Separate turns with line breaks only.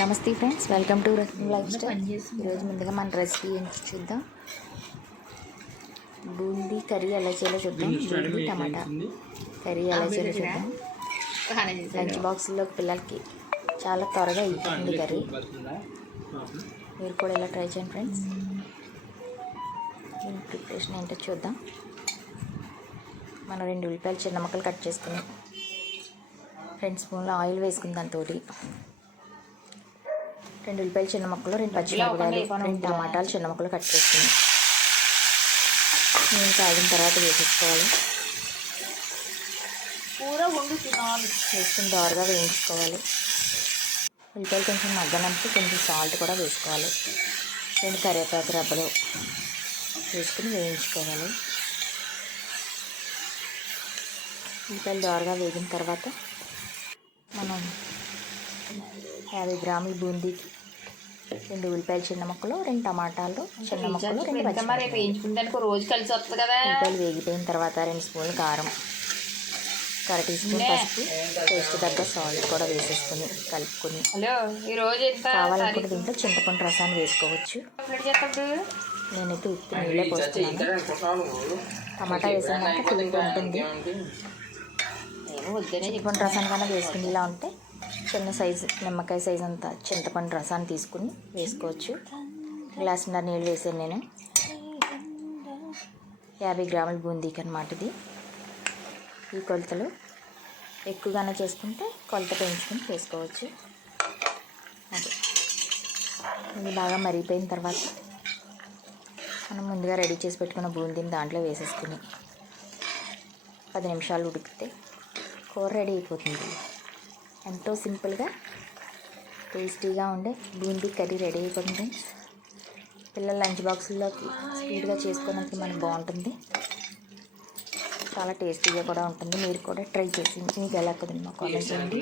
నమస్తే friends welcome to Ratna lifestyle. ఈరోజు ముందుగా మన రెసిపీ ఏంటి చూద్దాం. బూందీ కర్రీ ఎలా చేయాలో చూద్దాం. బూందీ టమాటా. కర్రీ ఎలా చేయాలో చూద్దాం. లంచ్ బాక్స్లో పిల్లలకి చాలా త్వరగా అయిపోతుంది కర్రీ. మీరు కూడా ఇలా ట్రై చేయండి ఫ్రెండ్స్. దీని ప్రిపరేషన్ ఏంటో చూద్దాం. మనం రెండు ఉల్లిపాయలు చిన్న ముక్కలు కట్ చేసుకుని రెండు స్పూన్ల ఆయిల్ వేసుకుని దాంతో రెండు ఉల్లిపాయలు చిన్న ముక్కలు రెండు పచ్చిమిరపకాయలు రెండు టమాటాలు చిన్న ముక్కలు కట్ చేసుకుని నేను కాగిన తర్వాత వేసేసుకోవాలి.
కూర
వేసుకుని దోరగా వేయించుకోవాలి. ఉల్లిపాయలు కొంచెం మగ్గనంటే కొంచెం సాల్ట్ కూడా వేసుకోవాలి. రెండు కరివేపాకు రబ్బలు వేసుకుని వేయించుకోవాలి. ఉల్లిపాయలు దోరగా వేగిన తర్వాత మనం యాభై గ్రాముల బూందీకి రెండు ఉల్లిపాయలు చిన్న ముక్కలు రెండు టమాటాలు చిన్న ముక్కలు రెండు
వేయించుకుంటానికి రోజు కలిసి వస్తుంది కదా.
ఉల్లిపాయలు వేగిపోయిన తర్వాత రెండు స్పూన్లు కారం టీ స్పూన్ పసుపు టేస్ట్ తగ్గ సాల్ట్ కూడా వేసేసుకుని కలుపుకొని
హలో ఈ రోజు ఎంత
కావాలనుకుంటే దీంట్లో చింతపండు రసాన్ని వేసుకోవచ్చు. నేనైతే ఉప్పు నీళ్ళే పోస్తున్నాను. టమాటా వేసాక పులుగా ఉంటుంది. చింతపండు రసాన్ని కన్నా వేసుకుని ఇలా ఉంటే చిన్న సైజు నిమ్మకాయ సైజు అంతా చింతపండు రసాన్ని తీసుకుని వేసుకోవచ్చు. గ్లాసున్నర నీళ్ళు వేసాను నేను. యాభై గ్రాముల బూందీకి అనమాట ఇది. ఈ కొలతలు ఎక్కువగానే చేసుకుంటే కొలత పెంచుకుని చేసుకోవచ్చు. అది. ఇది బాగా మరిగిపోయిన తర్వాత మనం ముందుగా రెడీ చేసి పెట్టుకున్న బూందీని దాంట్లో వేసేసుకుని పది నిమిషాలు ఉడికితే కూర రెడీ అయిపోతుంది. ఎంతో సింపుల్గా టేస్టీగా ఉండే బూందీ కర్రీ రెడీ అయిపోతుంది పిల్లల లంచ్ బాక్సుల్లోకి స్పీడ్గా చేసుకోవడానికి మనకు బాగుంటుంది. చాలా టేస్టీగా కూడా ఉంటుంది. మీరు కూడా ట్రై చేసి మీకు ఎలా కదండి మా కామెంట్ చేయండి.